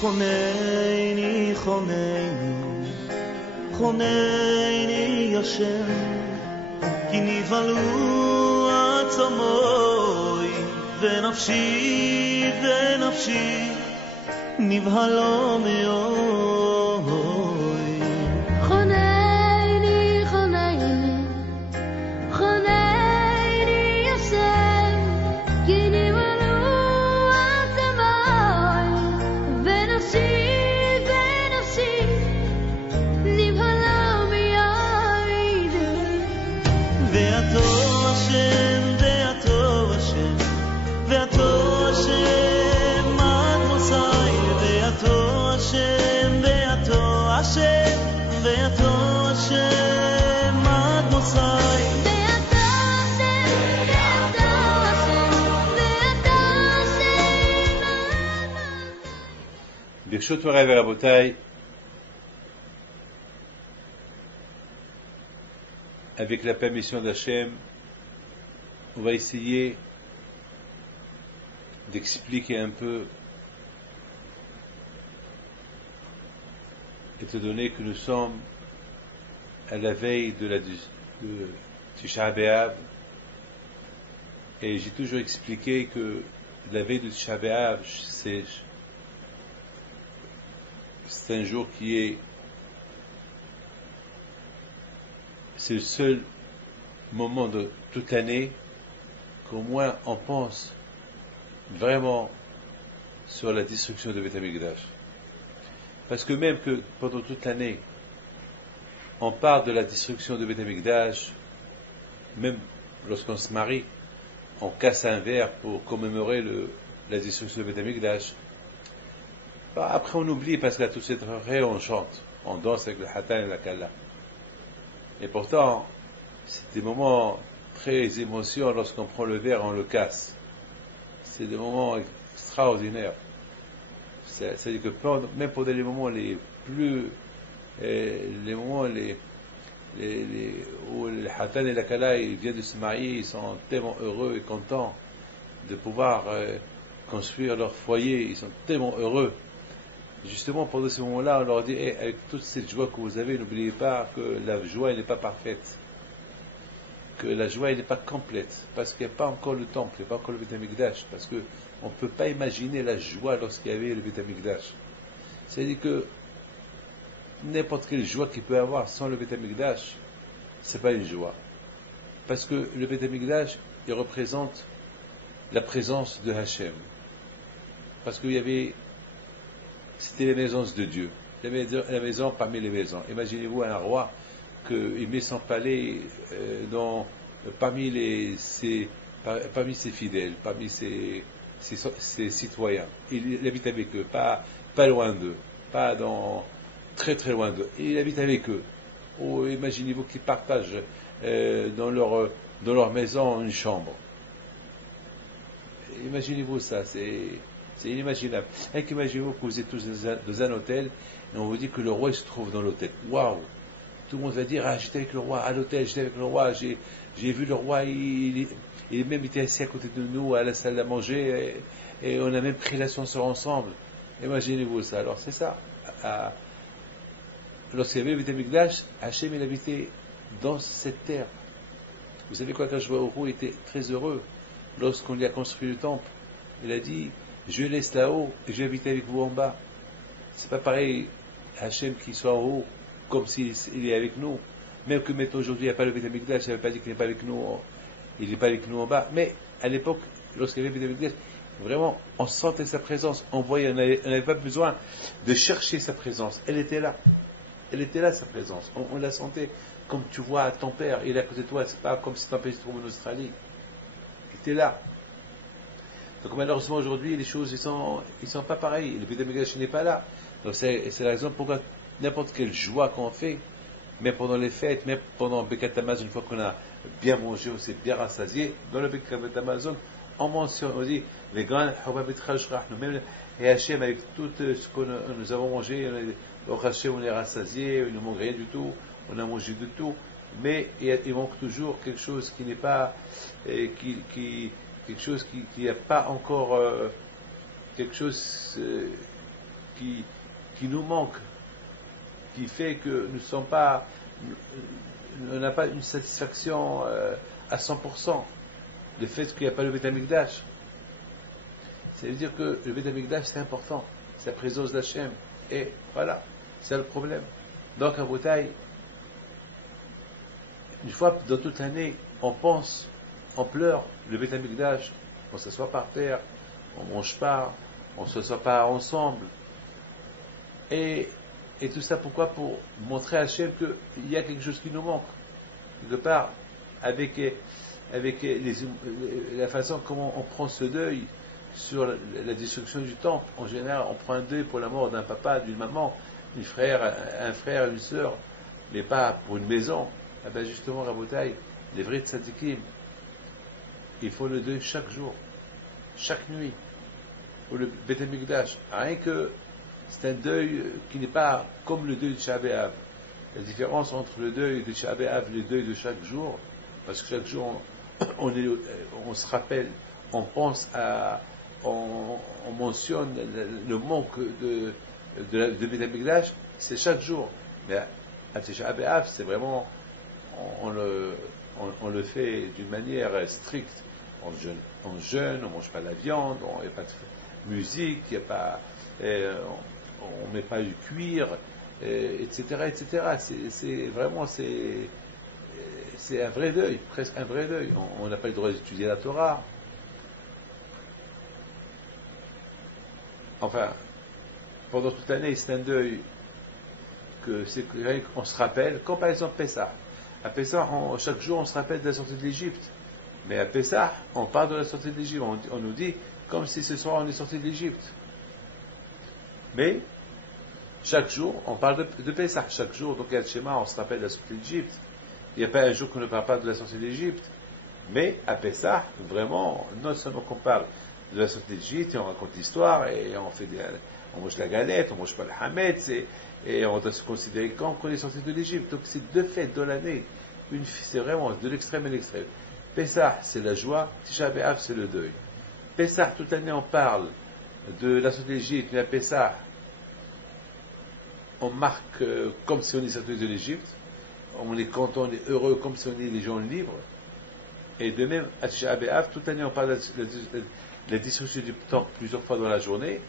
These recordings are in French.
חונני, חונני, חונני השם, כי נבהלו עצמוי, ונפשי, ונפשי, נבהלו מאוד. חונני, חונני, חונני השם, כי נבהלו עצמוי, ונפשי, ונפשי, נבהלו מאוד. ואתו השם, ואתו השם, ואתו השם עד מוסאי, ואתו השם, ואתו השם, ואתו השם עד מוסאי. ואתו השם, ואתו השם, ואתו השם עד מוסאי. ברשות מוריי ורבותיי, avec la permission d'Hachem, on va essayer d'expliquer un peu, étant donné que nous sommes à la veille de Tisha B'Av, et j'ai toujours expliqué que la veille de Tisha B'Av, c'est un jour c'est le seul moment de toute l'année qu'au moins on pense vraiment sur la destruction de Beth Amikdash. Parce que même que pendant toute l'année, on parle de la destruction de Beth Amikdash, même lorsqu'on se marie, on casse un verre pour commémorer la destruction de Beth Amikdash. Après on oublie parce qu'à toute cette heure on chante, on danse avec le Hatan et la Kalla. Et pourtant, c'est des moments très émotionnels lorsqu'on prend le verre et on le casse. C'est des moments extraordinaires. C'est-à-dire que même pendant les moments les plus, les moments où le Hatan et la Kala ils viennent de se marier, ils sont tellement heureux et contents de pouvoir construire leur foyer, ils sont tellement heureux. Justement, pendant ce moment-là, on leur dit, avec toute cette joie que vous avez, n'oubliez pas que la joie n'est pas parfaite, que la joie n'est pas complète, parce qu'il n'y a pas encore le temple, il n'y a pas encore le Beth Amikdash, parce qu'on ne peut pas imaginer la joie lorsqu'il y avait le Beth Amikdash. C'est-à-dire que n'importe quelle joie qu'il peut y avoir sans le Beth Amikdash, c'est pas une joie. Parce que le Beth Amikdash, il représente la présence de Hachem. Parce qu'il y avait c'était la maison de Dieu, la maison parmi les maisons. Imaginez-vous un roi qu'il met son palais parmi ses fidèles, parmi ses citoyens. Il habite avec eux, pas loin d'eux, pas très très loin d'eux. Il habite avec eux. Ou imaginez-vous qu'ils partagent dans leur maison une chambre. Imaginez-vous ça, c'est inimaginable. Imaginez-vous que vous êtes tous dans un hôtel et on vous dit que le roi se trouve dans l'hôtel. Waouh! Tout le monde va dire, j'étais avec le roi à l'hôtel, j'étais avec le roi, j'ai vu le roi, il même était assis à côté de nous à la salle à manger et on a même pris l'ascenseur ensemble. Imaginez-vous ça. Alors c'est ça. Lorsqu'il y avait le Beth Amikdash, Hachem il habitait dans cette terre. Vous savez quoi, quand Joao était très heureux lorsqu'on lui a construit le temple, il a dit, je laisse là-haut et je vais habiter avec vous en bas. C'est pas pareil Hachem qui soit en haut comme s'il est avec nous. Même que maintenant aujourd'hui il n'y a pas le Beth Amikdash, ça ne veut pas dire qu'il n'est pas avec nous, il n'est pas avec nous en bas. Mais à l'époque, lorsqu'il y avait le Beth Amikdash, vraiment on sentait sa présence, on voyait, on n'avait pas besoin de chercher sa présence. Elle était là sa présence. On la sentait comme tu vois ton père, il est à côté de toi, c'est pas comme si ton père se trouve en Australie. Il était là. Donc malheureusement aujourd'hui les choses ils sont pas pareilles, le Beth Amikdash n'est pas là. Donc c'est la raison pourquoi n'importe quelle joie qu'on fait, même pendant les fêtes, même pendant Birkat Hamazon, une fois qu'on a bien mangé, on s'est bien rassasié, dans le Birkat Hamazon, on mentionne, on dit les grands même et Hachem avec tout ce que nous avons mangé, Hachem on est rassasié, il ne manque rien du tout, on a mangé de tout, mais il manque toujours quelque chose qui n'est pas quelque chose qui n'a pas encore quelque chose qui nous manque, qui fait que on n'a pas une satisfaction à 100%, le fait qu'il n'y a pas le Beth Amikdash. Ça veut dire que le Beth Amikdash c'est important, c'est la présence d'Hachem, et voilà, c'est le problème. Donc à Botaï, une fois dans toute l'année, on pense, on pleure le Beth Amikdash, on s'assoit par terre, on ne mange pas, on ne s'assoit pas ensemble. Et tout ça pourquoi? Pour montrer à Hachem qu'il y a quelque chose qui nous manque. Quelque part, avec la façon comment on prend ce deuil sur la destruction du temple. En général, on prend un deuil pour la mort d'un papa, d'une maman, un frère, une sœur, mais pas pour une maison. Ah ben justement, Rabotai, les vrais tzadikim, il faut le deuil chaque jour, chaque nuit, pour le Beth Amikdash. Rien que c'est un deuil qui n'est pas comme le deuil de Tisha B'Av. La différence entre le deuil de Tisha B'Av et le deuil de chaque jour, parce que chaque jour on se rappelle, on pense on mentionne le manque de Beth Amikdash, c'est chaque jour. Mais à Tisha B'Av, c'est vraiment, on le fait d'une manière stricte. On jeûne, on ne mange pas la viande, il n'y a pas de musique, il n'y a pas, on ne met pas du cuir, etc., etc. C'est vraiment, c'est un vrai deuil, presque un vrai deuil. On n'a pas le droit d'étudier la Torah. Enfin, pendant toute l'année, c'est un deuil qu'on se rappelle, comme par exemple Pessah. À Pessah, chaque jour, on se rappelle de la sortie de l'Égypte. Mais à Pessah, on parle de la sortie de l'Égypte. On nous dit comme si ce soir on est sorti de l'Égypte. Mais chaque jour, on parle de Pessah. Chaque jour, donc il y a le schéma, on se rappelle de la sortie d'Égypte. Il n'y a pas un jour qu'on ne parle pas de la sortie d'Égypte. Mais à Pessah, vraiment, non seulement qu'on parle de la sortie d'Égypte, et on raconte l'histoire, et on mange la galette, on mange pas le hametz, et on doit se considérer quand on est sorti de l'Égypte. Donc c'est deux fêtes dans l'année. C'est vraiment de l'extrême à l'extrême. Pessah, c'est la joie. Tisha B'Av, c'est le deuil. Pessah, toute l'année, on parle de la sortie d'Égypte, mais à Pessah, on marque comme si on est sorti de l'Égypte. On est content, on est heureux, comme si on est les gens libres. Et de même, à Tisha B'Av, toute l'année, on parle de la destruction du temple plusieurs fois dans la journée.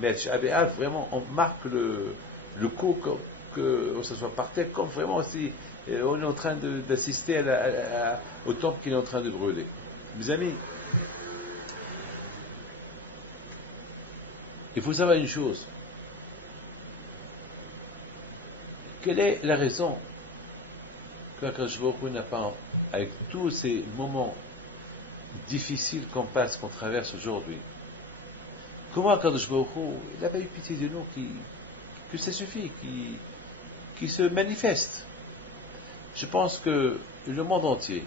Mais à Tisha B'Av, vraiment, on marque le coup qu'on se soit par terre, comme vraiment si on est en train d'assister au temple qu'il est en train de brûler. Mes amis, il faut savoir une chose. Quelle est la raison qu'Akadosh Baruch Hu n'a pas, avec tous ces moments difficiles qu'on passe, qu'on traverse aujourd'hui, comment Akadosh Baruch Hu, il n'a pas eu pitié de nous, que ça suffit, qui se manifeste. Je pense que le monde entier,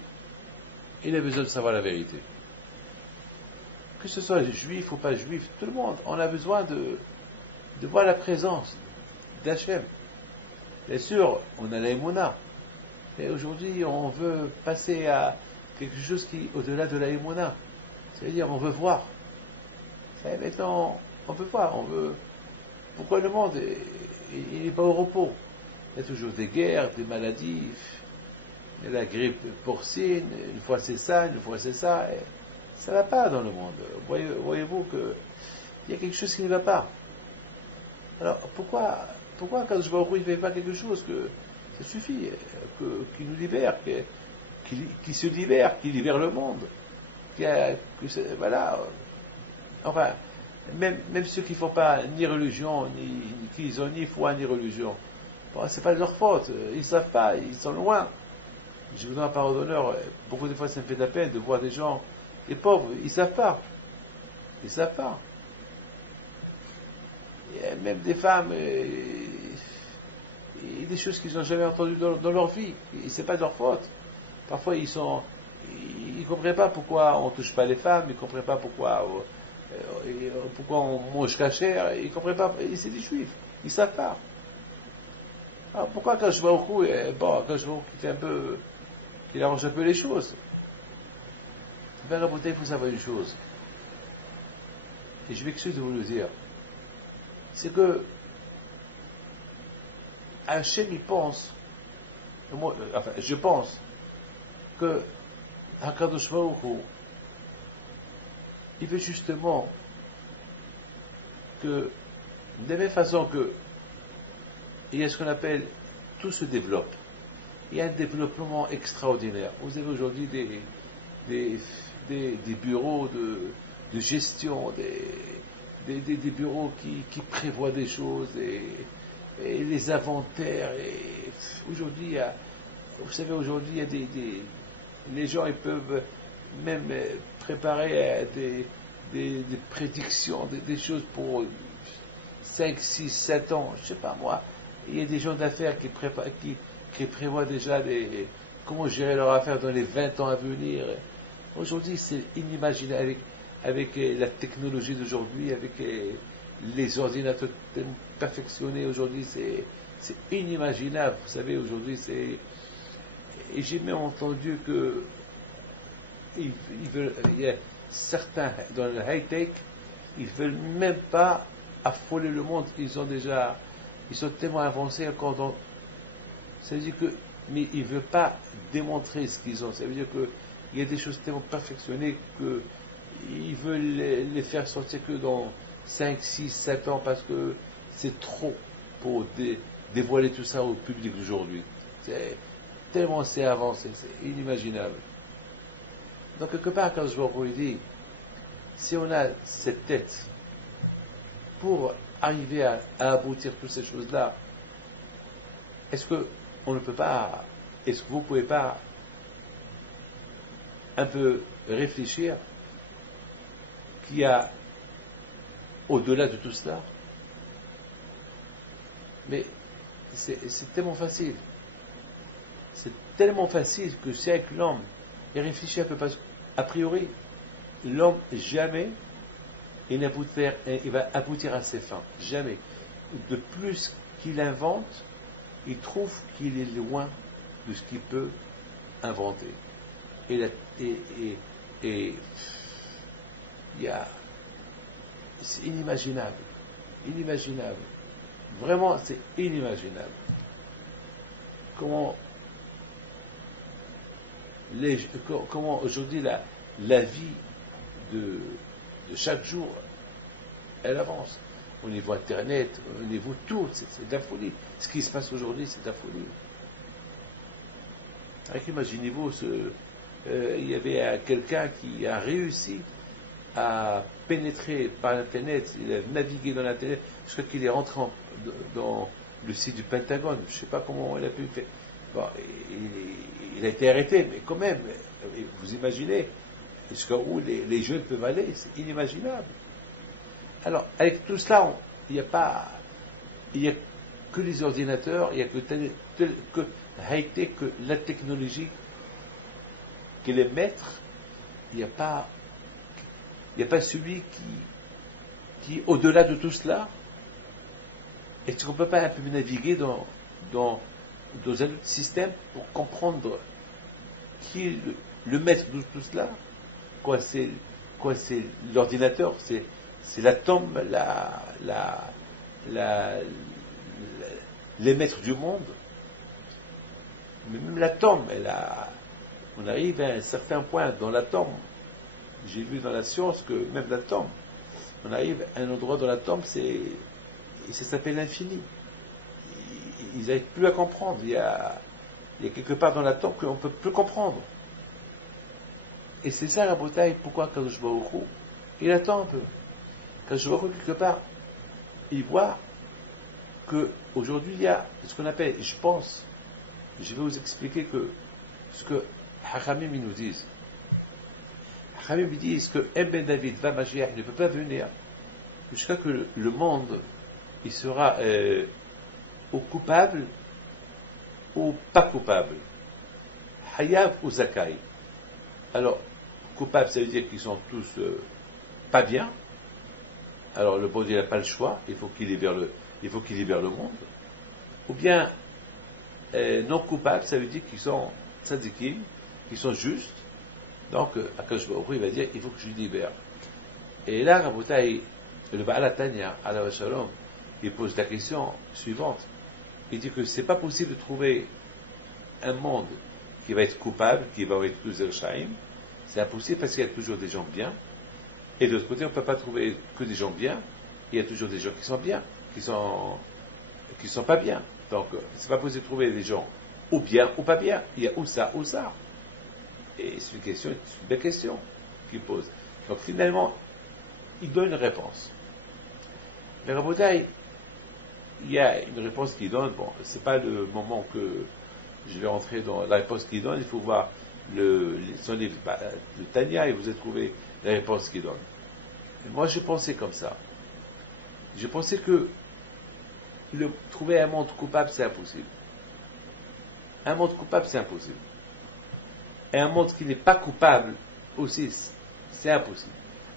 il a besoin de savoir la vérité. Que ce soit juif ou pas juif, tout le monde, on a besoin de voir la présence d'Hachem. Bien sûr, on a la Emouna, mais aujourd'hui, on veut passer à quelque chose qui est au-delà de la Emouna. C'est-à-dire, on veut voir. Maintenant, on veut voir, Pourquoi le monde n'est pas au repos? Il y a toujours des guerres, des maladies, il y a la grippe porcine, une fois c'est ça, une fois c'est ça, et ça ne va pas dans le monde. Voyez-vous qu'il y a quelque chose qui ne va pas. Alors pourquoi quand je vois il ne fait pas quelque chose, que ça suffit, qu'il nous libère, qu'il se libère, qu'il libère le monde, voilà. Enfin, même ceux qui ne font pas ni religion, qui ont ni foi ni religion, bon, c'est pas de leur faute, ils ne savent pas, ils sont loin. Je vous donne la parole d'honneur, beaucoup de fois ça me fait de la peine de voir des gens, des pauvres, ils ne savent pas. Ils ne savent pas. Il y a même des femmes, et des choses qu'ils n'ont jamais entendues dans leur vie, et ce n'est pas de leur faute. Parfois ils ne comprennent pas pourquoi on ne touche pas les femmes, ils ne comprennent pas pourquoi on mange cachère, ils ne comprennent pas, c'est des juifs, ils ne savent pas. Alors pourquoi quand je vois au coup, qu'il arrange un peu les choses? Ben il faut savoir une chose, et je m'excuse de vous le dire. c'est que Hachem il pense, je pense que HaKadosh Baruch Hu, il veut justement que, de la même façon que il y a ce qu'on appelle, tout se développe. Il y a un développement extraordinaire. Vous avez aujourd'hui des bureaux de gestion, des bureaux qui prévoient des choses, et les inventaires. Et aujourd'hui, vous savez, aujourd'hui, il y a les gens ils peuvent même préparer des prédictions, des choses pour 5, 6, 7 ans, je ne sais pas moi. Il y a des gens d'affaires qui prévoient déjà comment gérer leur affaire dans les 20 ans à venir. Aujourd'hui, c'est inimaginable avec la technologie d'aujourd'hui, avec les ordinateurs tellement perfectionnés aujourd'hui, c'est inimaginable. Vous savez, aujourd'hui, et j'ai même entendu que il y a certains dans le high-tech, ils ne veulent même pas affoler le monde. Ils sont tellement avancés encore ça veut dire que, mais ils ne veulent pas démontrer ce qu'ils ont. Ça veut dire qu'il y a des choses tellement perfectionnées qu'ils veulent les faire sortir que dans 5, 6, 7 ans parce que c'est trop pour dévoiler tout ça au public d'aujourd'hui. Tellement c'est avancé, c'est inimaginable. Donc quelque part, quand je vous dis, si on a cette tête pour arriver à aboutir toutes ces choses-là, est-ce que vous ne pouvez pas un peu réfléchir qu'il y a au-delà de tout cela? Mais c'est tellement facile. C'est tellement facile que c'est avec l'homme. Il réfléchit un peu parce qu'a priori, l'homme jamais il va aboutir à ses fins. Jamais. De plus qu'il invente, il trouve qu'il est loin de ce qu'il peut inventer. C'est inimaginable. Inimaginable. Vraiment, c'est inimaginable. Comment aujourd'hui la vie de chaque jour, elle avance. Au niveau Internet, au niveau tout, c'est de la folie. Ce qui se passe aujourd'hui, c'est de la folie. Alors, imaginez-vous, il y avait quelqu'un qui a réussi à pénétrer par Internet, il a navigué dans l'Internet, jusqu'à qu'il est rentré dans le site du Pentagone. Je ne sais pas comment il a pu faire. Bon, il a été arrêté, mais quand même, vous imaginez jusqu'à où les jeunes peuvent aller, c'est inimaginable. Alors, avec tout cela, il n'y a que les ordinateurs, il n'y a que high-tech, que la technologie, que les maîtres, il n'y a pas celui qui au-delà de tout cela. Est-ce qu'on ne peut pas un peu naviguer dans un autre système pour comprendre qui est le maître de tout cela? C'est l'ordinateur, c'est l'atome, les maîtres du monde. Mais même l'atome, on arrive à un certain point dans l'atome. J'ai vu dans la science que même l'atome, on arrive à un endroit dans l'atome, ça s'appelle l'infini. Ils n'arrivent plus à comprendre. Il y a quelque part dans l'atome qu'on ne peut plus comprendre. Et c'est ça la bataille. Pourquoi Kadosh Baruch Hu, il attend un peu. Kadosh Baruch Hu, quelque part, il voit qu'aujourd'hui il y a ce qu'on appelle, je pense, je vais vous expliquer ce que Hachamim nous disent. Hachamim disent que Ben David va Mashiach ne peut pas venir jusqu'à que le monde il sera ou coupable ou pas coupable, Hayav ou Zakai. Alors, coupable, ça veut dire qu'ils sont tous pas bien. Alors le bon Dieu n'a pas le choix, il faut qu'il libère le monde. Ou bien non coupable, ça veut dire qu'ils sont tzadikim, qu'ils sont justes. Donc Akadosh Baruch Hu, il va dire il faut que je libère. Et là, Rabotai, le Baal HaTanya, Alav Shalom, il pose la question suivante. Il dit que c'est pas possible de trouver un monde qui va être coupable, qui va être plus Ershaim. C'est impossible parce qu'il y a toujours des gens bien. Et de l'autre côté, on ne peut pas trouver que des gens bien. Il y a toujours des gens qui sont bien, qui sont pas bien. Donc, c'est pas possible de trouver des gens ou bien ou pas bien. Il y a ou ça ou ça. Et c'est une belle question qu'il pose. Donc, finalement, il donne une réponse. Mais Rabotai, il y a une réponse qu'il donne. Bon, c'est pas le moment que je vais rentrer dans la réponse qu'il donne. Il faut voir son livre, le Tanya, et vous avez trouvé la réponse qu'il donne. Et moi, je pensais comme ça. Je pensais que trouver un monde coupable, c'est impossible. Un monde coupable, c'est impossible. Et un monde qui n'est pas coupable, aussi, c'est impossible.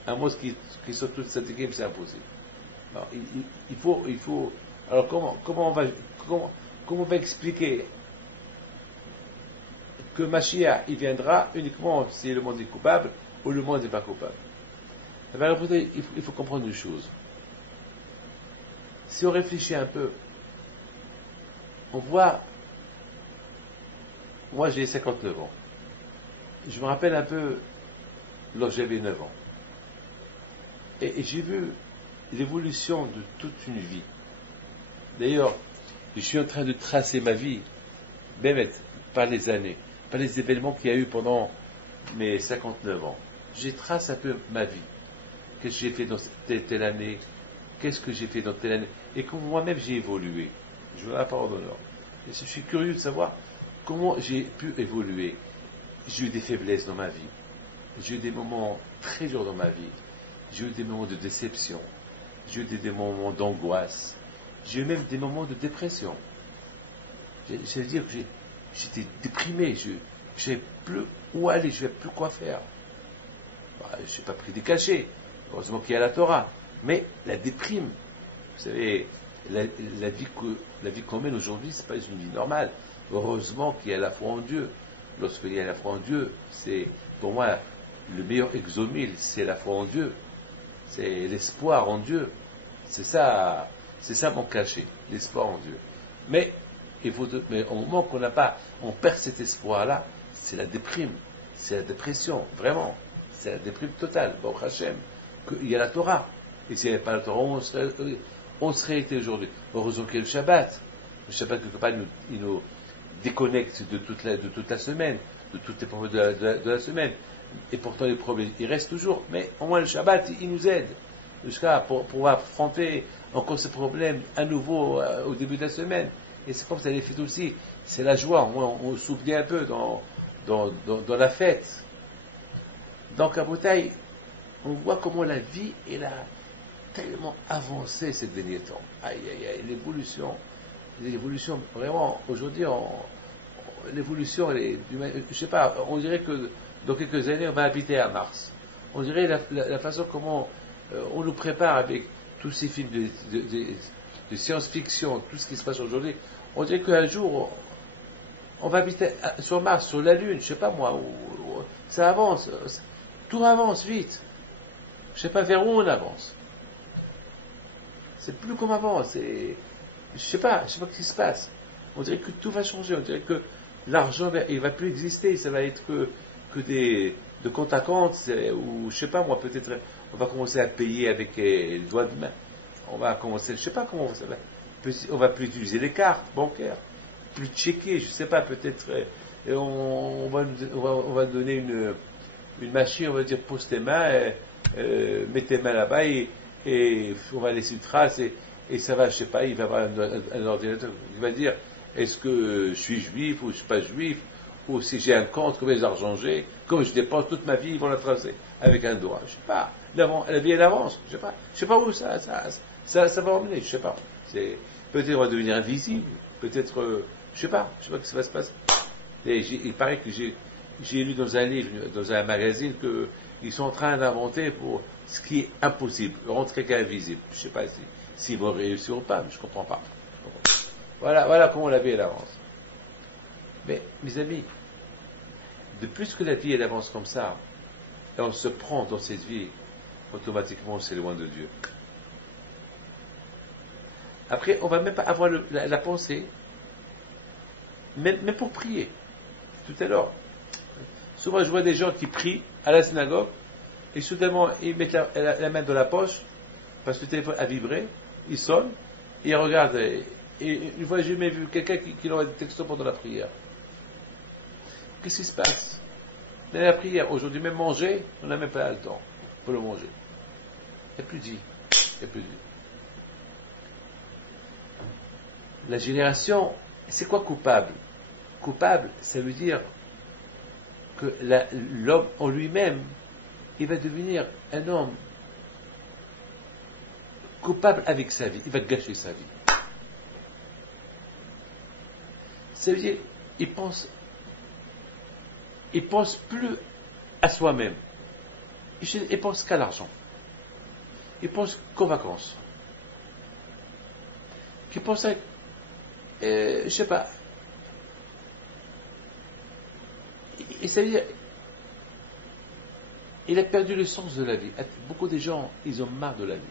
Un monde qui sont tous sadikim, c'est impossible. Alors, il faut. Alors, comment on va expliquer que Mashiach, il viendra uniquement si le monde est coupable ou le monde n'est pas coupable? Alors, il faut comprendre une chose. Si on réfléchit un peu, on voit, moi j'ai 59 ans, je me rappelle un peu lorsque j'avais 9 ans, et j'ai vu l'évolution de toute une vie. D'ailleurs, je suis en train de tracer ma vie, même par les années, par les événements qu'il y a eu pendant mes 59 ans. Je trace un peu ma vie. Qu'est-ce que j'ai fait dans telle année? Qu'est-ce que j'ai fait dans telle année? Et comment moi-même j'ai évolué. Je veux la parole d'honneur. Et je suis curieux de savoir comment j'ai pu évoluer. J'ai eu des faiblesses dans ma vie. J'ai eu des moments très durs dans ma vie. J'ai eu des moments de déception. J'ai eu des moments d'angoisse. J'ai eu même des moments de dépression. J'allais dire que j'étais déprimé. Je ne savais plus où aller. Je ne savais plus quoi faire. Je n'ai pas pris des cachets. Heureusement qu'il y a la Torah. Mais la déprime, vous savez, la vie qu'on mène aujourd'hui, ce n'est pas une vie normale. Heureusement qu'il y a la foi en Dieu. Lorsqu'il y a la foi en Dieu, c'est, pour moi, le meilleur exomile, c'est la foi en Dieu. C'est l'espoir en Dieu. C'est ça mon cachet, l'espoir en Dieu. Mais au moment qu'on on perd cet espoir-là, c'est la déprime, c'est la dépression, vraiment. C'est la déprime totale. Bon, Hachem, qu'il y a la Torah. Et s'il n'y avait pas la Torah, on serait été aujourd'hui. Heureusement qu'il y a le Shabbat. Le Shabbat, quelque part, il nous déconnecte de toute la semaine, de toutes les problèmes de la semaine. Et pourtant, les problèmes, ils restent toujours. Mais au moins, le Shabbat, il nous aide. Pour pouvoir affronter encore ces problèmes à nouveau au début de la semaine. Et c'est comme ça les fêtes aussi. C'est la joie. On s'oublie un peu dans la fête. Donc, à Boutaï, on voit comment la vie, elle a tellement avancé ces derniers temps. Aïe, aïe, aïe, l'évolution, vraiment, aujourd'hui, l'évolution, je sais pas, on dirait que dans quelques années, on va habiter à Mars. On dirait la façon comment on nous prépare avec tous ces films de science-fiction, tout ce qui se passe aujourd'hui. On dirait qu'un jour, on va habiter sur Mars, sur la Lune, je sais pas moi, ça avance, tout avance vite. Je sais pas vers où on avance. C'est plus comme avant. Je sais pas ce qui se passe. On dirait que tout va changer. On dirait que l'argent, il va plus exister. Ça va être que de compte à compte, ou je sais pas moi, peut-être on va commencer à payer avec les doigts de main. On va commencer, je sais pas comment ça va. On va plus utiliser les cartes bancaires, plus checker, je sais pas, peut-être on va donner une machine, on va dire pose tes mains. Mets tes mains là-bas et on va laisser une trace et ça va, je sais pas, il va avoir un ordinateur, il va dire est-ce que je suis juif ou je suis pas juif, ou si j'ai un compte, combien d'argent j'ai, comme je dépense toute ma vie, ils vont la tracer avec un doigt, je sais pas, la vie elle avance, je sais pas où ça va emmener, je sais pas, peut-être on va devenir invisible, peut-être, je sais pas ce qui va se passer. Et il paraît que j'ai lu dans un livre, dans un magazine, qu'ils sont en train d'inventer pour ce qui est impossible, rendre quelqu'un invisible. Je ne sais pas s'ils vont réussir ou pas, mais je ne comprends pas. Voilà comment la vie elle avance. Mais, mes amis, de plus que la vie elle avance comme ça, et on se prend dans cette vie, automatiquement on s'éloigne de Dieu. Après, on va même pas avoir la pensée, même pour prier. Tout à l'heure, souvent je vois des gens qui prient à la synagogue, et soudainement ils mettent la main dans la poche, parce que le téléphone a vibré, ils sonnent, et ils regardent, et une fois j'ai jamais vu quelqu'un qui leur a des textos pendant la prière. Qu'est-ce qui se passe? Dans la prière, aujourd'hui, même manger, on n'a même pas le temps pour le manger. Il n'y a plus de vie. Il n'y a plus de vie. La génération, c'est quoi coupable? Coupable, ça veut dire que l'homme en lui-même, il va devenir un homme coupable avec sa vie. Il va gâcher sa vie. Ça veut dire, il pense plus à soi-même. Il pense qu'à l'argent. Il pense qu'aux vacances. Il pense à, je sais pas. Et ça veut dire, il a perdu le sens de la vie. Beaucoup de gens, ils ont marre de la vie.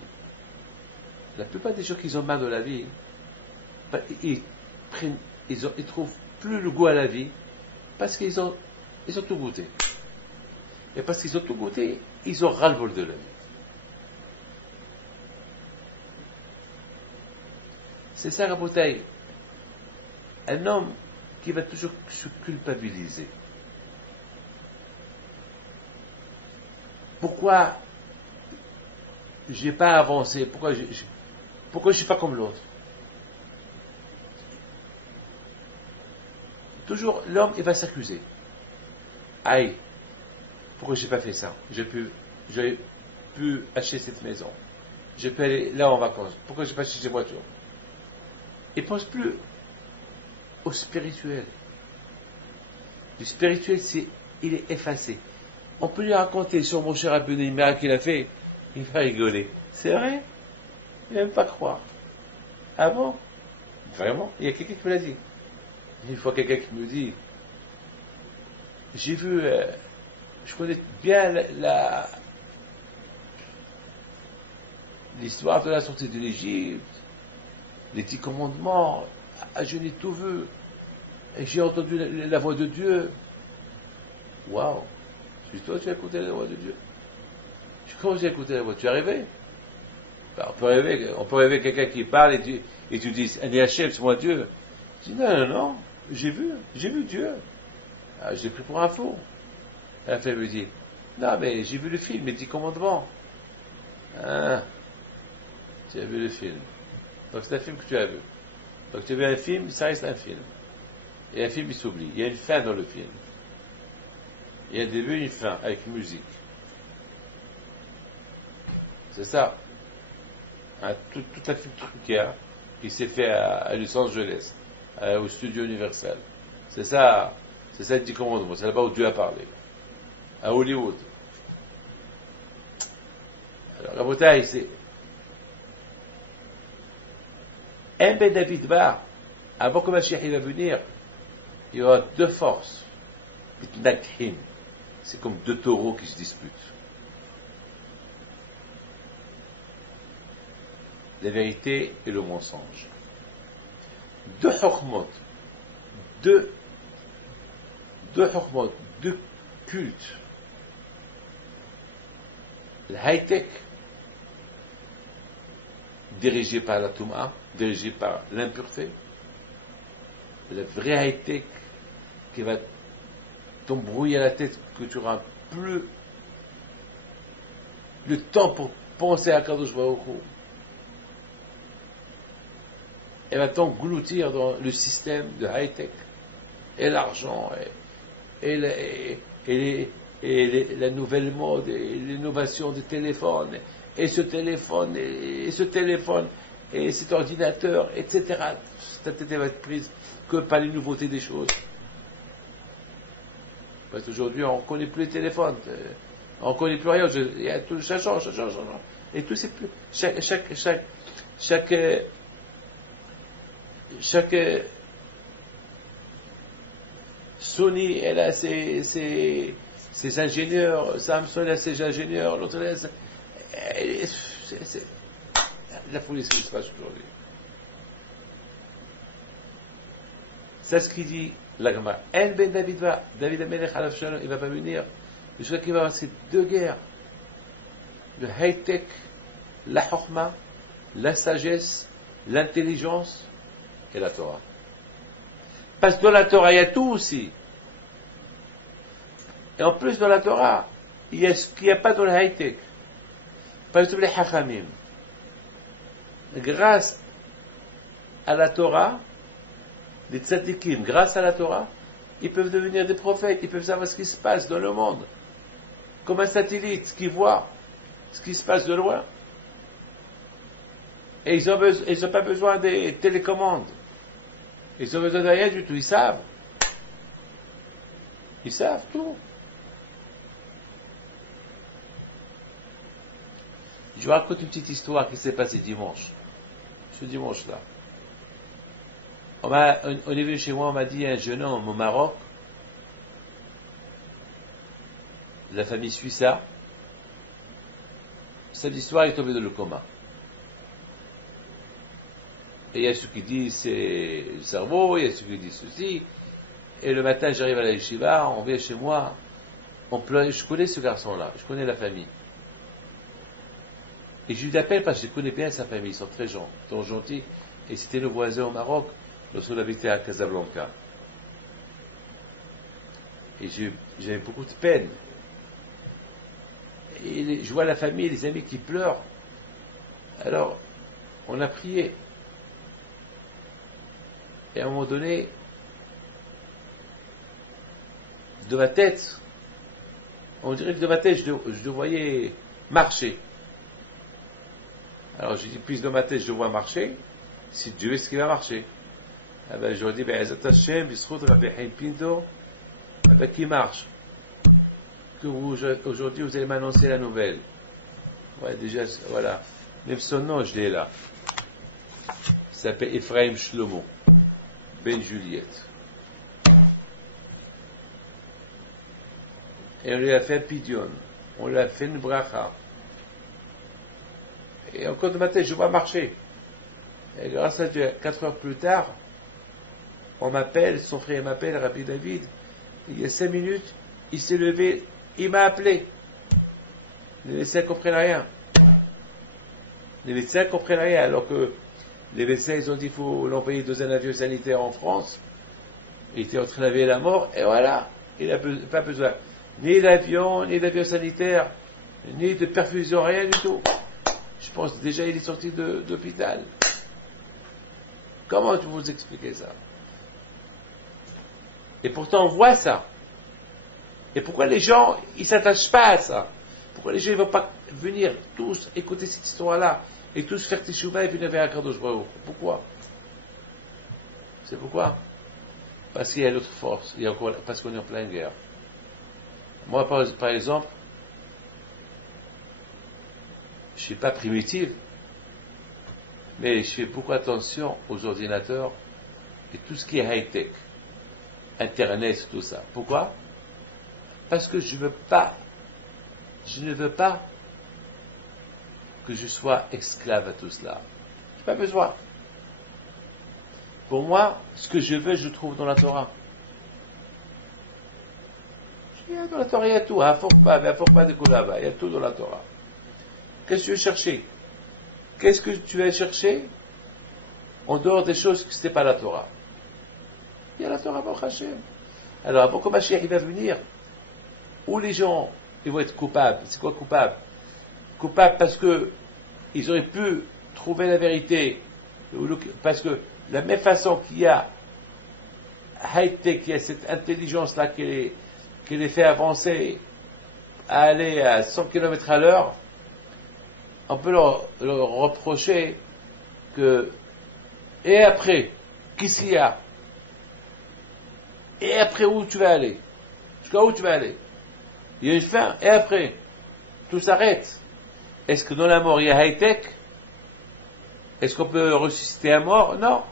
La plupart des gens qui ont marre de la vie, ils trouvent plus le goût à la vie parce qu'ils ont tout goûté. Et parce qu'ils ont tout goûté, ils ont ras-le-bol de la vie. C'est ça, Rabotaï. Un homme qui va toujours se culpabiliser. Pourquoi je n'ai pas avancé? Pourquoi je ne suis pas comme l'autre? Toujours, l'homme, il va s'accuser. Aïe, pourquoi je n'ai pas fait ça? J'aurais pu acheter cette maison. Je peux aller là en vacances. Pourquoi je n'ai pas acheté cette voiture? Il ne pense plus au spirituel. Le spirituel, il est effacé. On peut lui raconter sur mon cher Rabbeinu les miracles qu'il a fait, il va rigoler. C'est vrai? Il n'aime pas croire. Ah bon? Vraiment? Il y a quelqu'un qui me l'a dit. Une fois quelqu'un qui me dit, j'ai vu, je connais bien l'histoire de la sortie de l'Égypte, les 10 commandements, je n'ai tout vu, et j'ai entendu la voix de Dieu. Waouh! Toi, tu as écouté la voix de Dieu? Comment j'ai écouté la voix? Tu es rêvé? Ben, on peut rêver quelqu'un qui parle et tu dis, Ani Hachem, c'est moi Dieu. Je dis, non, j'ai vu Dieu. Ah, j'ai pris pour un faux. La femme me dit, non, mais j'ai vu le film, les 10 commandements. Ah, tu as vu le film. Donc c'est un film que tu as vu. Donc tu as vu un film, ça reste un film. Et un film, il s'oublie. Il y a une fin dans le film. Il y a un début et une fin, avec musique. C'est ça. Tout un film truqué, qui s'est fait à Los Angeles, au studio Universal. C'est ça le 10 commandements. C'est là-bas où Dieu a parlé. À Hollywood. Alors, la bataille, c'est un Ben David Bar, avant que Mashiach va venir, il y aura 2 forces. C'est comme 2 taureaux qui se disputent. La vérité et le mensonge. 2 chokmot, 2 cultes. Le high-tech, dirigé par la Touma, dirigé par l'impureté. Le vrai high-tech qui va t'embrouiller la tête, que tu n'auras plus le temps pour penser à Kadosh Baruch Hu. Elle va t'engloutir dans le système de high-tech, et l'argent, et la nouvelle mode, et l'innovation des téléphones, et ce téléphone, et cet ordinateur, etc. Ta tête va être prise que par les nouveautés des choses. Parce qu'aujourd'hui, on ne connaît plus les téléphones, on ne connaît plus rien, ça change. Et tout, c'est plus. Chaque Sony, elle a ses ingénieurs, Samsung a ses ingénieurs, l'autre, c'est la folie, ce qui se passe aujourd'hui. C'est ce qu'il dit l'Agma. En ben David va, David Amelech alav shalom, il va pas venir. Jusqu'à qu'il va y avoir ces deux guerres. Le high-tech, la chokma, la sagesse, l'intelligence et la Torah. Parce que dans la Torah, il y a tout aussi. Et en plus, dans la Torah, il y a ce qu'il n'y a pas dans le high-tech. Par exemple, les hachamim. Grâce à la Torah, les tzadikim, grâce à la Torah, ils peuvent devenir des prophètes, ils peuvent savoir ce qui se passe dans le monde. Comme un satellite qui voit ce qui se passe de loin. Et ils n'ont pas besoin des télécommandes. Ils ont besoin de rien du tout, ils savent. Ils savent tout. Je vous raconte une petite histoire qui s'est passée dimanche. Ce dimanche-là. On est venu chez moi, on m'a dit un jeune homme au Maroc, de la famille Suissa, cette histoire est tombée dans le coma. Et il y a ceux qui disent c'est le cerveau, il y a ceux qui disent ceci. Et le matin, j'arrive à la yeshiva, on vient chez moi, on pleure. Je connais ce garçon-là, je connais la famille. Et je lui appelle parce que je connais bien sa famille, ils sont très gentils. Et c'était nos voisins au Maroc, lorsqu'on habitait à Casablanca. Et j'avais beaucoup de peine. Et je vois la famille, les amis qui pleurent. Alors, on a prié. Et à un moment donné, de ma tête, on dirait que de ma tête, je le voyais marcher. Alors j'ai dit, puis dans ma tête, je le vois marcher, si Dieu est ce qu'il va marcher. Ah ben, j'aurais dit, Be'ezat Hashem, Bisrout Rabbi Haim Pinto, ah ben, qui marche. Que aujourd'hui, vous allez m'annoncer la nouvelle. Ouais, déjà, voilà. Même son nom, je l'ai là. Il s'appelle Ephraim Shlomo, Ben Juliette. Et on lui a fait un pidion. On lui a fait une bracha. Et encore de ma tête, je vois marcher. Et grâce à Dieu, 4 heures plus tard, on m'appelle, son frère m'appelle, Rabbi David. Il y a 5 minutes, il s'est levé, il m'a appelé. Les médecins ne comprennent rien. Les médecins ne comprennent rien, alors que les médecins, ils ont dit qu'il faut l'envoyer dans un avion sanitaire en France. Il était en train d'éveiller la mort, et voilà. Il n'a pas besoin ni d'avion, ni d'avion sanitaire, ni de perfusion, rien du tout. Je pense déjà il est sorti d'hôpital. Comment tu vous expliquer ça? Et pourtant on voit ça. Et pourquoi les gens ils s'attachent pas à ça? Pourquoi les gens ne vont pas venir tous écouter cette histoire-là et tous faire teshuva et venir vers Akadosh Baruch Hu? Pourquoi? C'est pourquoi? Parce qu'il y a l'autre force, parce qu'on est en pleine guerre. Moi par exemple, je ne suis pas primitif, mais je fais beaucoup attention aux ordinateurs et tout ce qui est high-tech, Internet, tout ça. Pourquoi? Parce que je ne veux pas que je sois esclave à tout cela. Je n'ai pas besoin. Pour moi, ce que je veux, je trouve dans la Torah. Dans la Torah, il y a tout. Il y a tout dans la Torah. Qu'est-ce que tu veux chercher? Qu'est-ce que tu vas chercher en dehors des choses que ce n'était pas la Torah? Il y a la Torah, Baruch Hashem. Alors, avant que Mashiach il va venir, où les gens ils vont être coupables. C'est quoi coupable? Coupable parce que ils auraient pu trouver la vérité. Parce que de la même façon qu'il y a high-tech, il y a cette intelligence-là qui les fait avancer à aller à 100 km à l'heure, on peut leur reprocher que, et après, qu'est-ce qu'il y a? Et après, où tu vas aller? Jusqu'à où tu vas aller? Il y a une fin, et après, tout s'arrête. Est-ce que dans la mort, il y a high-tech? Est-ce qu'on peut ressusciter un mort? Non.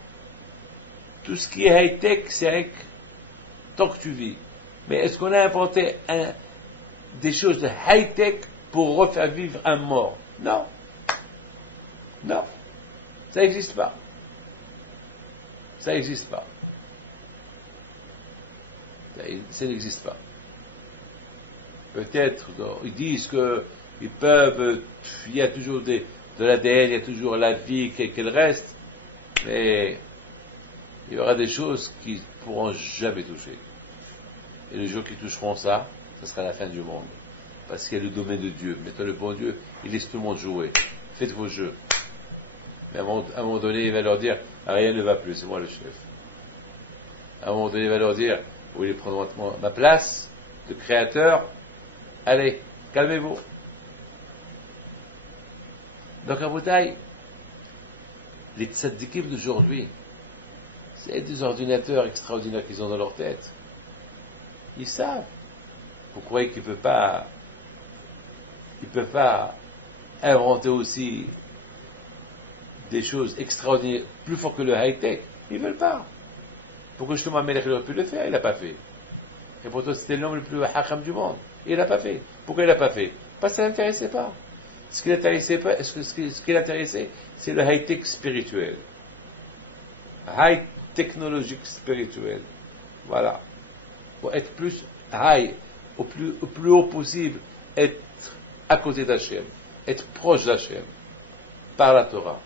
Tout ce qui est high-tech, c'est avec tant que tu vis. Mais est-ce qu'on a inventé des choses de high-tech pour refaire vivre un mort? Non. Non. Ça n'existe pas. Ça n'existe pas. Ça n'existe pas. Peut-être, ils disent qu'ils peuvent, il y a toujours de l'ADN, il y a toujours la vie qu'elle reste, mais il y aura des choses qui ne pourront jamais toucher. Et les jours qui toucheront ça, ce sera la fin du monde. Parce qu'il y a le domaine de Dieu. Maintenant, le bon Dieu, il laisse tout le monde jouer. Faites vos jeux. Mais à un moment donné, il va leur dire, rien ne va plus, c'est moi le chef. À un moment donné, il va leur dire, vous voulez prendre ma place de créateur? Allez, calmez-vous. Donc, à Boutaï, les tzaddikim d'aujourd'hui, c'est des ordinateurs extraordinaires qu'ils ont dans leur tête. Ils savent. Vous croyez qu'ils ne peuvent pas inventer aussi des choses extraordinaires, plus fort que le high-tech? Ils ne veulent pas. Pourquoi justement Amelech aurait pu le faire? Il n'a pas fait. Et pourtant c'était l'homme le plus hakam du monde. Il n'a pas fait. Pourquoi il n'a pas fait? Parce que ça ne l'intéressait pas. Ce qui l'intéressait, c'est le high-tech spirituel. High technologique spirituel. Voilà. Pour être plus high, au plus haut possible, être à côté d'Hachem, être proche d'Hachem, par la Torah.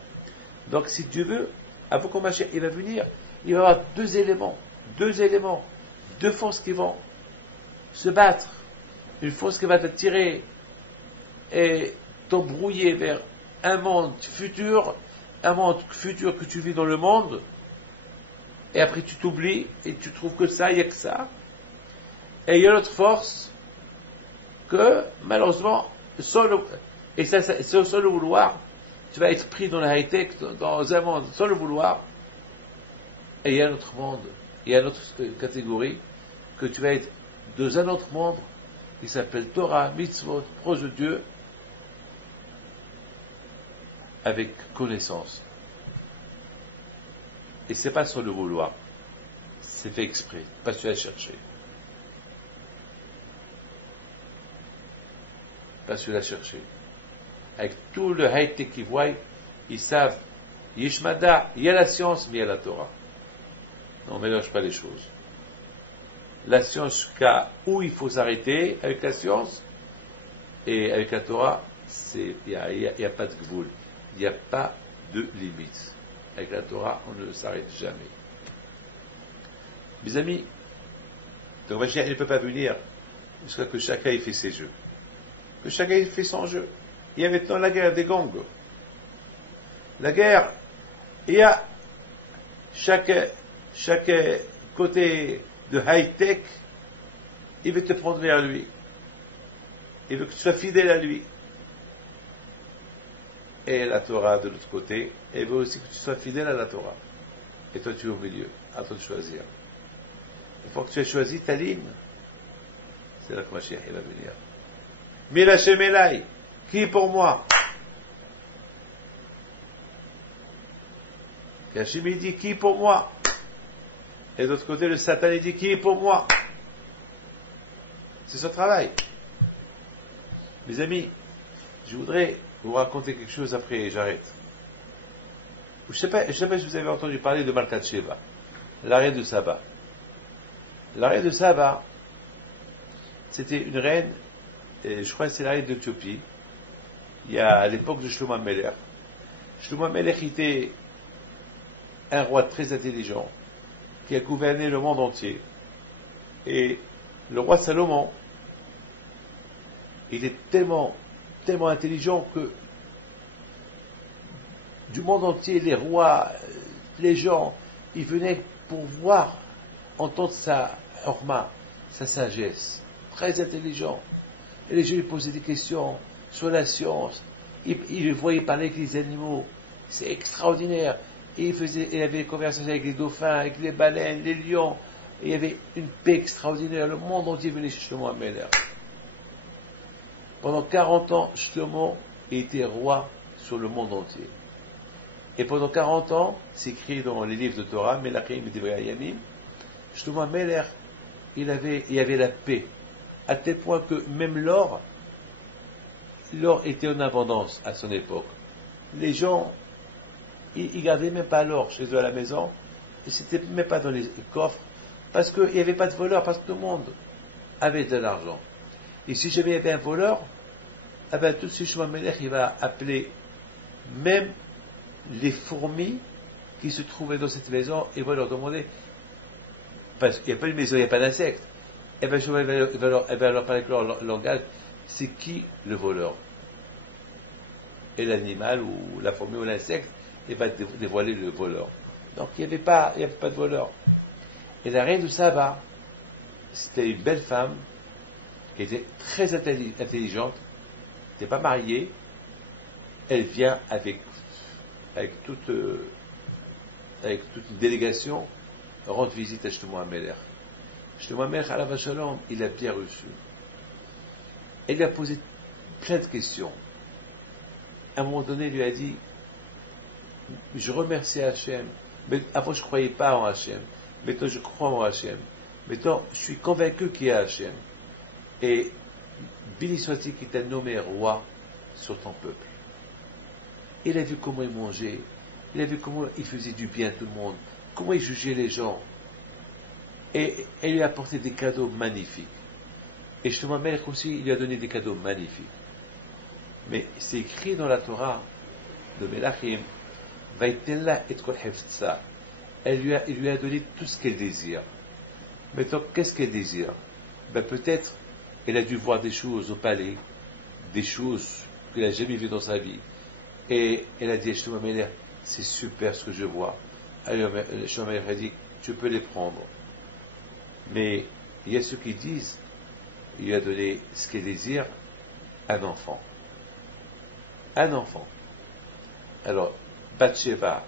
Donc si Dieu veut, avant qu'on Mashiach, il va venir, il va y avoir deux éléments, deux forces qui vont se battre. Une force qui va t'attirer et t'embrouiller vers un monde futur que tu vis dans le monde, et après tu t'oublies et tu trouves que ça, il n'y a que ça. Et il y a l'autre force que, malheureusement, sans le vouloir, tu vas être pris dans la high-tech, dans un monde, sans le vouloir. Et il y a un autre monde, il y a une autre catégorie, que tu vas être dans un autre monde, qui s'appelle Torah, Mitzvot, proche de Dieu, avec connaissance. Et c'est pas sans le vouloir, c'est fait exprès, parce que tu as cherché. Parce que tu l'as cherché. Avec tout le high-tech qu'ils voient, ils savent, Yishmada, il y a la science, mais il y a la Torah. Non, on ne mélange pas les choses. La science, jusqu'à où il faut s'arrêter avec la science, et avec la Torah, il n'y a pas de gvoul, il n'y a pas de limite. Avec la Torah, on ne s'arrête jamais. Mes amis, donc Mashiach ne peut pas venir jusqu'à que chacun ait fait ses jeux. Que chacun ait fait son jeu. Il y a maintenant la guerre des gangs. La guerre, il y a chaque côté de high-tech, il veut te prendre vers lui. Il veut que tu sois fidèle à lui. Et la Torah de l'autre côté, elle veut aussi que tu sois fidèle à la Torah. Et toi tu es au milieu, à toi de choisir. Une fois que tu as choisi ta ligne, c'est là que Mashiach il va venir. Mil Hashem Elai, qui pour moi? Et Hashem il dit qui pour moi? Et de l'autre côté le Satan il dit qui est pour moi? C'est son travail. Mes amis, je voudrais vous raconter quelque chose après j'arrête. Je ne sais pas si vous avez entendu parler de Malkat Sheva, la reine de Saba. La reine de Saba, c'était une reine, et je crois que c'est la reine d'Éthiopie, il y a à l'époque de Shlomo Amelech. Shlomo Amelech était un roi très intelligent, qui a gouverné le monde entier. Et le roi Salomon, il est tellement intelligent que du monde entier, les rois, les gens, ils venaient pour voir, entendre sa horma, sa sagesse, très intelligent. Et les gens lui posaient des questions sur la science, ils le voyaient parler avec les animaux, c'est extraordinaire. Et il avait des conversations avec les dauphins, avec les baleines, les lions, et il y avait une paix extraordinaire, le monde entier venait chez Shlomo Amelech. Pendant 40 ans, Shlomo était roi sur le monde entier. Et pendant 40 ans, c'est écrit dans les livres de Torah, Melachim et Divrei Hayamim, Shlomo Amelech, il y avait la paix, à tel point que même l'or était en abondance à son époque. Les gens, ils gardaient même pas l'or chez eux à la maison, et c'était même pas dans les coffres, Parce qu'il n'y avait pas de voleur, parce que tout le monde avait de l'argent. Et si jamais il y avait un voleur, eh bien, tout de suite, Shlomo Amelech, il va appeler même les fourmis qui se trouvaient dans cette maison, et va leur demander, parce qu'il n'y a pas de maison, il n'y a pas d'insectes, et bien, Shlomo il va leur parler avec leur langage, c'est qui le voleur? Et l'animal, ou la fourmi, ou l'insecte, il va dévoiler le voleur. Donc, il n'y avait pas de voleur. Et la reine de Saba, c'était une belle femme, qui était très intelligente, n'était pas mariée, elle vient avec toute une délégation rendre visite à Shlomo Amelech. Shlomo Amelech, alav shalom, il a bien reçu. Elle lui a posé plein de questions. À un moment donné, il lui a dit, je remercie Hachem, mais avant je ne croyais pas en Hachem, maintenant je crois en Hachem, maintenant je suis convaincu qu'il y a Hachem. Et béni soit-il qui t'a nommé roi sur ton peuple. Il a vu comment il mangeait, il a vu comment il faisait du bien à tout le monde, comment il jugeait les gens. Et elle lui a apporté des cadeaux magnifiques. Et Shlomo Amelech aussi, il lui a donné des cadeaux magnifiques. Mais c'est écrit dans la Torah de Melachim, Vaïtella et kol hefza. Il lui a donné tout ce qu'elle désire. Maintenant, qu'est-ce qu'elle désire? Peut-être elle a dû voir des choses au palais, des choses qu'elle n'a jamais vues dans sa vie. Et elle a dit à Shlomo Amelech, c'est super ce que je vois. Alors Shlomo Amelech a dit, tu peux les prendre. Mais il y a ceux qui disent, il lui a donné ce qu'elle désire, un enfant. Un enfant. Alors, Malkat Sheva,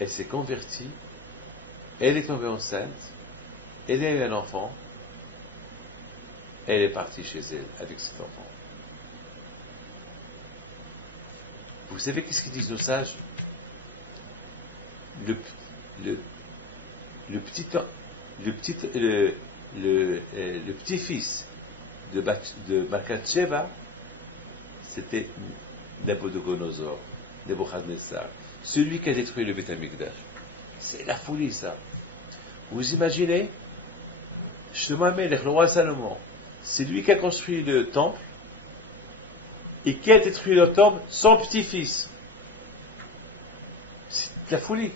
elle s'est convertie, elle est tombée enceinte, elle a eu un enfant, elle est partie chez elle avec cet enfant. Vous savez qu'est-ce qu'ils disent nos sages? Le petit-fils de Malkat Sheva, c'était Nabucodonosor, Nebuchadnezzar, celui qui a détruit le Beth Amikdash. C'est la folie, ça. Vous imaginez, Shlomo Amelech, le roi Salomon, c'est lui qui a construit le temple, et qui a détruit le temple, son petit-fils. C'est la folie.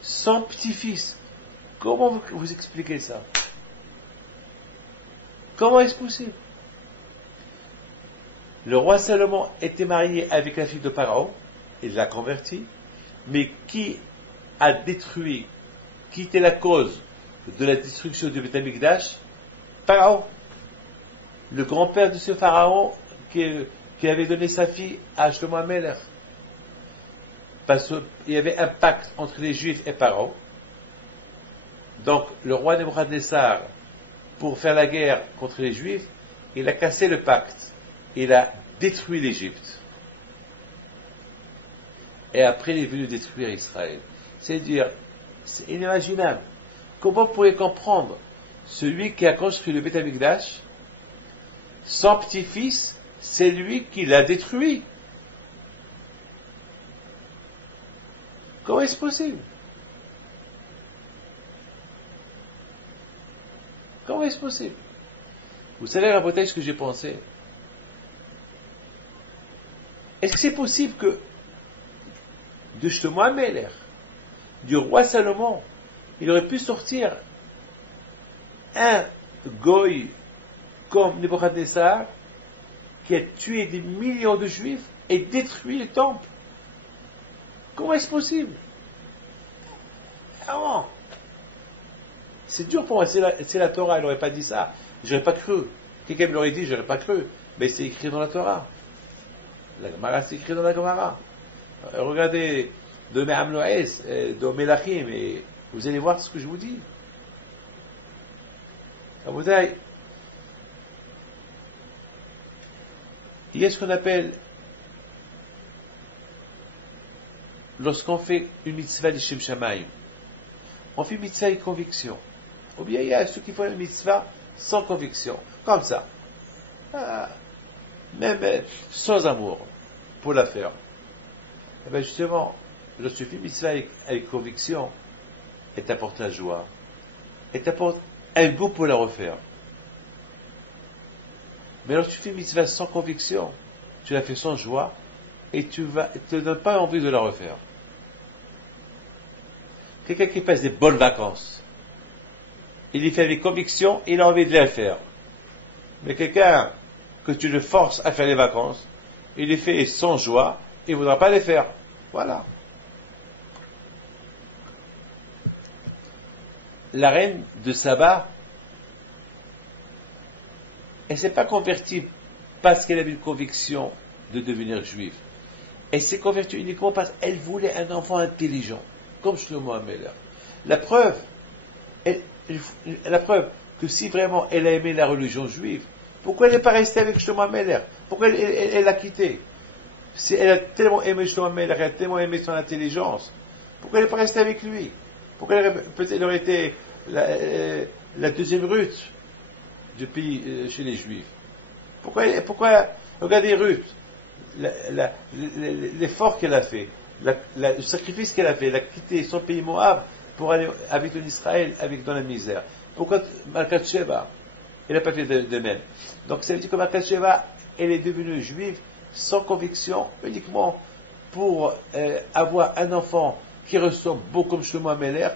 Son petit-fils. Comment vous expliquez ça? Comment est-ce possible? Le roi Salomon était marié avec la fille de Pharaon, il l'a converti, mais qui a détruit, qui était la cause de la destruction du Beth Amikdash? Pharaon. Le grand-père de ce Pharaon qui avait donné sa fille à Shlomo Amelech. Parce qu'il y avait un pacte entre les Juifs et Pharaon. Donc, le roi Nebuchadnezzar, pour faire la guerre contre les Juifs, il a cassé le pacte. Il a détruit l'Égypte. Et après, il est venu détruire Israël. C'est-à-dire, c'est inimaginable. Comment vous pouvez comprendre celui qui a construit le Beth Amikdash, son petit-fils, c'est lui qui l'a détruit? Comment est-ce possible? Comment est-ce possible? Vous savez, la bouteille, ce que j'ai pensé? Est-ce que c'est possible que de Shlomo Amelech, du roi Salomon, il aurait pu sortir un goy comme Nebuchadnezzar qui a tué des millions de juifs et détruit le temple? Comment est-ce possible? Ah, c'est dur pour moi, c'est la Torah, elle n'aurait pas dit ça, j'aurais pas cru. Quelqu'un me l'aurait dit, j'aurais pas cru. Mais c'est écrit dans la Torah. La Gemara, c'est écrit dans la Gemara. Regardez de Me'am Loès, de Melachim, et vous allez voir ce que je vous dis. Rabotai, il y a ce qu'on appelle, lorsqu'on fait une mitzvah de Shem Shamayim, on fait une mitzvah avec conviction. Ou bien il y a ceux qui font une mitzvah sans conviction, comme ça. Même sans amour pour la faire. Et bien justement, lorsque je fais une mitzvah avec conviction, elle t'apporte la joie, elle t'apporte un goût pour la refaire. Mais alors tu fais une mitzvah sans conviction, tu la fais sans joie, et tu ne te donnes pas envie de la refaire. Quelqu'un qui passe des bonnes vacances, il y fait avec conviction, il a envie de les faire. Mais quelqu'un que tu le forces à faire les vacances, il les fait sans joie, il ne voudra pas les faire. Voilà. La reine de Saba, elle ne s'est pas convertie parce qu'elle avait une conviction de devenir juive. Elle s'est convertie uniquement parce qu'elle voulait un enfant intelligent, comme Shlomo HaMelech. La preuve que si vraiment elle a aimé la religion juive, pourquoi elle n'est pas restée avec Shlomo HaMelech? Pourquoi elle l'a quitté? Si elle a tellement aimé Shlomo HaMelech, elle a tellement aimé son intelligence, pourquoi elle n'est pas restée avec lui? Pourquoi peut-être elle aurait été la deuxième Ruth du pays chez les Juifs? Pourquoi regardez Ruth, l'effort qu'elle a fait, le sacrifice qu'elle a fait, elle a quitté son pays Moab pour aller habiter en Israël dans la misère. Pourquoi Malkat Sheva, elle n'a pas fait de même? Donc ça veut dire que Malkat Sheva, elle est devenue juive sans conviction, uniquement pour avoir un enfant qui ressemble beaucoup comme Shlomo HaMelech,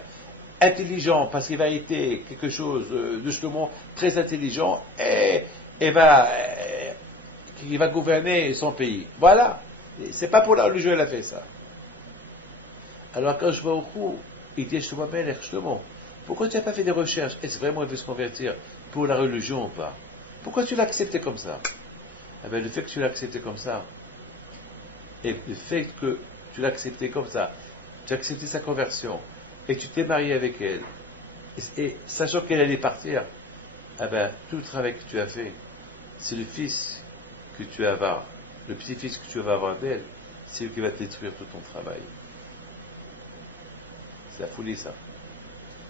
intelligent, parce qu'il va être quelque chose de Shlomo, très intelligent, et qui va gouverner son pays. Voilà. C'est pas pour la religion qu'elle a fait ça. Alors quand je vois au coup, il dit Shlomo HaMelech, Shlomo, pourquoi tu n'as pas fait des recherches? Est-ce vraiment il veut se convertir pour la religion ou pas? Pourquoi tu l'as accepté comme ça? Eh bien, le fait que tu l'as accepté comme ça, et le fait que tu l'as accepté comme ça, tu as accepté sa conversion, et tu t'es marié avec elle, et sachant qu'elle allait partir, eh bien, tout le travail que tu as fait, c'est le fils que tu vas avoir, le petit-fils que tu vas avoir d'elle, c'est lui qui va te détruire tout ton travail. C'est la folie, ça.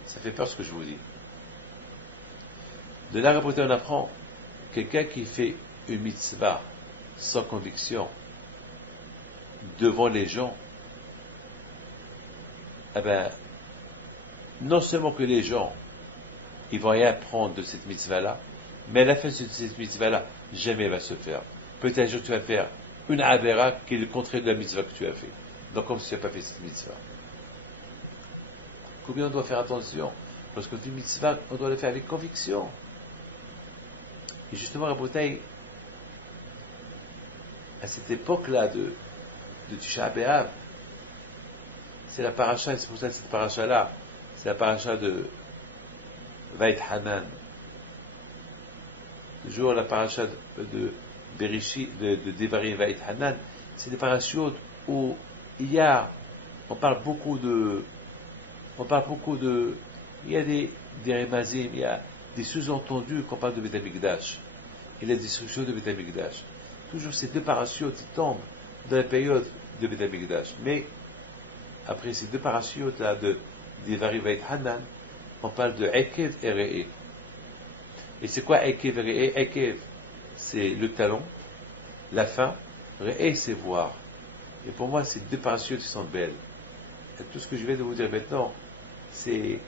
Ça fait peur ce que je vous dis. De là, on apprend quelqu'un qui fait une mitzvah sans conviction devant les gens, eh ben, non seulement que les gens, ils vont rien prendre de cette mitzvah-là, mais à la fin de cette mitzvah-là, jamais elle va se faire. Peut-être un jour tu vas faire une avera qui est le contraire de la mitzvah que tu as fait. Donc comme si tu n'as pas fait cette mitzvah. Combien on doit faire attention? Lorsqu'on fait une mitzvah, on doit le faire avec conviction. Et justement, à Bretagne, à cette époque-là de Tisha B'Av, c'est la paracha, et c'est pour ça que cette paracha-là, c'est la paracha de Vait Hanan. Toujours la paracha de Bereshit, de Devarim Vait Hanan, c'est des parachutes où on parle beaucoup de, il y a des remazim, il y a des sous-entendus qu'on parle de Beit HaMikdash et la destruction de Beit HaMikdash. Toujours ces deux parachutes qui tombent dans la période de Beit HaMikdash. Mais après ces deux parachutes là de Devarim Vait Hanan, on parle de Ekev et Re'e. Et c'est quoi Ekev et Re'e? Ekev, c'est le talon, la fin. Re'e, c'est voir. Et pour moi, ces deux parachutes sont belles. Et tout ce que je viens de vous dire maintenant, c'est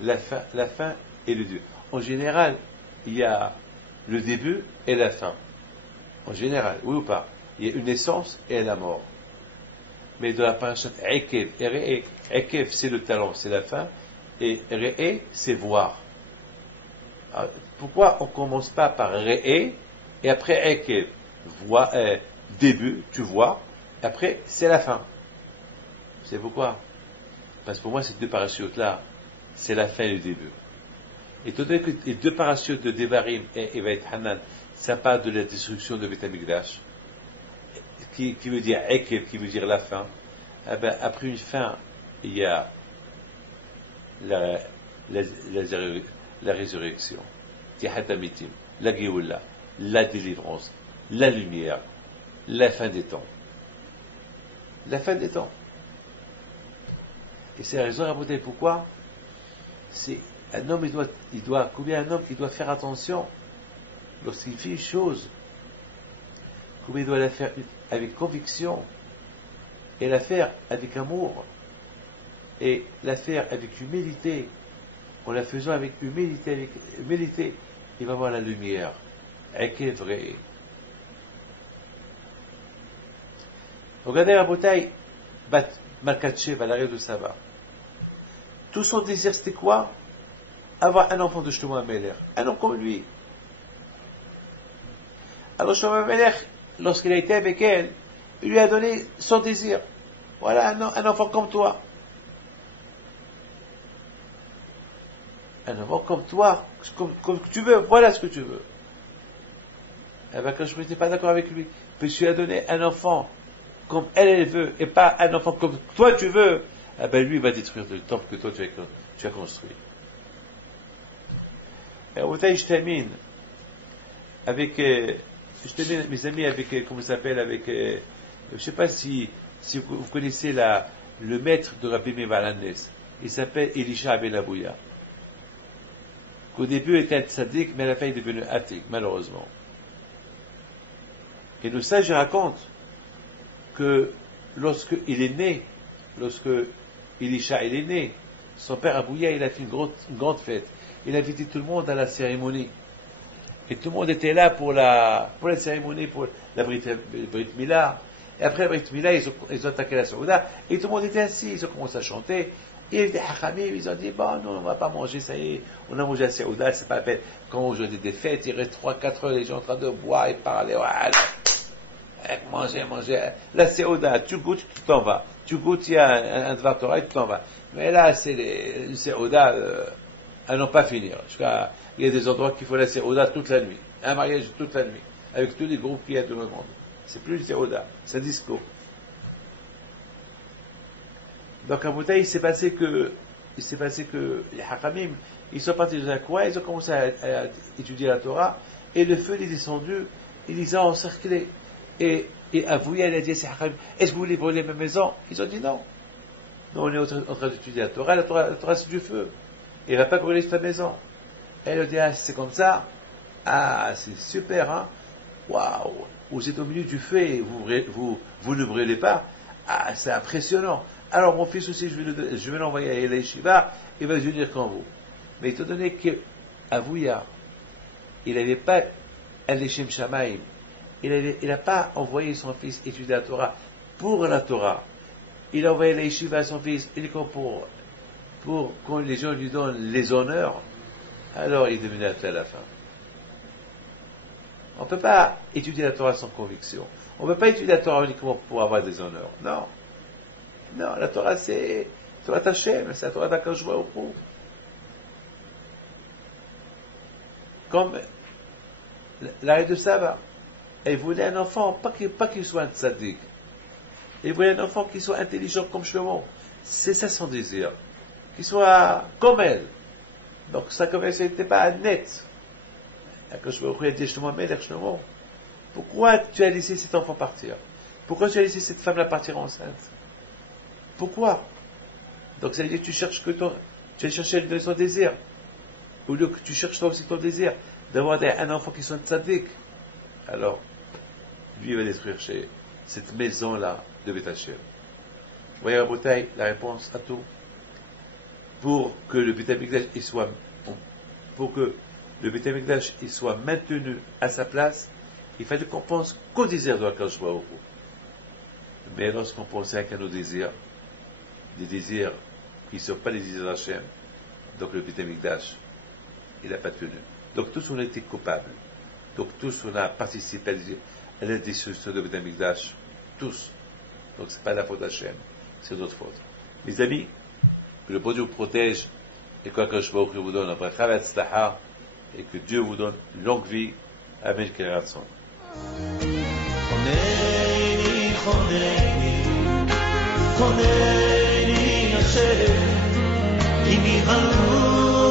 la fin et le début. En général, il y a le début et la fin. En général, oui ou pas? Il y a une naissance et la mort. Mais dans la parashat Ekev et Re'e, Ekev, c'est le talon, c'est la fin. Et Re'e, c'est voir. Alors, pourquoi on ne commence pas par Re'e et après Ekev? Début, tu vois, et après c'est la fin. C'est pourquoi? Parce que pour moi, ces deux parachutes-là, c'est la fin et le début. Et étant donné que les deux parachutes de Devarim et Veit Hanan, ça parle de la destruction de Beit HaMikdash, qui veut dire Ekev, qui veut dire la fin, eh ben, après une fin, il y a la résurrection, Tihat HaMitim, la Géoula, la délivrance, la lumière, la fin des temps. La fin des temps. Et c'est la raison à voter pourquoi c'est un homme, combien un homme qui doit faire attention lorsqu'il fait une chose, combien il doit la faire avec conviction et la faire avec amour. et la faire avec humilité, en la faisant avec humilité, il va voir la lumière. Et qui est vrai. Regardez la bouteille, Malkatchev à l'arrêt de Saba. Tout son désir, c'était quoi? Avoir un enfant de Shlomo HaMelech, un homme comme lui. Alors Shlomo HaMelech, lorsqu'il a été avec elle, il lui a donné son désir. Voilà un enfant comme toi. Un enfant comme toi, comme tu veux, voilà ce que tu veux. Eh bien, quand je n'étais pas d'accord avec lui, puis je lui ai donné un enfant comme elle veut, et pas un enfant comme toi tu veux, eh bien, lui, il va détruire le temple que toi tu as construit. Et au taille, je termine avec, mes amis, avec, comment ça s'appelle, avec, je ne sais pas si vous connaissez le maître de Rabbi Meir Baal HaNes. Il s'appelle Elisha Ben Abouya. Qu'au début, il était un tzaddik, mais à la fin, il est devenu athée, malheureusement. Et le sage raconte que lorsque Elisha est né, son père Abouya, il a fait une grande fête. Il a invité tout le monde à la cérémonie. Et tout le monde était là pour la cérémonie, pour la Brit Mila. Et après la Brit Mila, ils ont attaqué la Saouda. Et tout le monde était assis, ils ont commencé à chanter. Et les Hachamim, ils ont dit, bon, non, on ne va pas manger, ça y est, on a mangé la Saouda, c'est pas la peine. Quand on joue des fêtes, il reste 3-4 heures, les gens en train de boire et parler, voilà. Manger. La Saouda, tu goûtes, tu t'en vas. Tu goûtes, il y a un Dvar Torah et tu t'en vas. Mais là, c'est les Saouda, à n'en pas finir. Il y a des endroits qu'il faut la Saouda toute la nuit. Un mariage toute la nuit. Avec tous les groupes qu'il y a dans le monde. C'est plus le Saouda, c'est un disco. Donc à Bouteille, il s'est passé que les Hachamim, ils sont partis dans un coin, ils ont commencé à étudier la Torah, et le feu est descendu, il les a encerclés. Et Avouya, il a dit à ses Hachamim, est-ce que vous voulez brûler ma maison? Ils ont dit non. Non, on est en train d'étudier la Torah c'est du feu. Il ne va pas brûler ta maison. Et elle a dit, c'est comme ça. Ah, c'est super, hein. Waouh. Vous êtes au milieu du feu et vous ne brûlez pas. Ah, c'est impressionnant. Alors, mon fils aussi, je vais l'envoyer à Ela Yeshiva, il va venir comme vous. Mais étant donné qu'Avouya, il n'avait pas un Leshem Shamaim, il n'a pas envoyé son fils étudier la Torah pour la Torah. Il a envoyé la Yeshiva à son fils uniquement pour quand les gens lui donnent les honneurs, alors il est devenu athée à la fin. On ne peut pas étudier la Torah sans conviction. On ne peut pas étudier la Torah uniquement pour avoir des honneurs. Non. Non, la Torah c'est Torah Hashem, c'est la Torah d'Akadosh Baruch Hu. Comme l'arrêt de Saba. Elle voulait un enfant, pas qu'il soit un tzaddik. Elle voulait un enfant qui soit intelligent comme Shlomo. C'est ça son désir. Qu'il soit comme elle. Donc ça comme elle n'était pas net. Akadosh Baruch Hu a dit Shlomo HaMelech, Shlomo, pourquoi tu as laissé cet enfant partir? Pourquoi tu as laissé cette femme-là partir enceinte? Pourquoi? Donc ça veut dire que tu vas chercher son désir. Au lieu que tu cherches toi aussi ton désir d'avoir un enfant qui soit tzaddik. Alors, lui il va détruire cette maison-là de Beth Hashem. Vous voyez la bouteille, la réponse à tout. Pour que le Beth Amikdash soit maintenu à sa place, il fallait qu'on pense qu'au désir de Akadosh Baruch Hu. Mais lorsqu'on pensait qu'à nos désirs, des désirs qui ne sont pas les désirs d'Hachem, donc le Beth Amikdash, il n'a pas tenu. Donc tous on a été coupables. Donc tous on a participé à la destruction de Beth Amikdash. Tous. Donc ce n'est pas la faute d'Hachem, c'est notre faute. Mes amis, que le bon Dieu vous protège et qu'Akadosh Baruch Hu vous donne un bracha v'hatzlacha et que Dieu vous donne une longue vie. Amen. חונני השם, כי ניהלו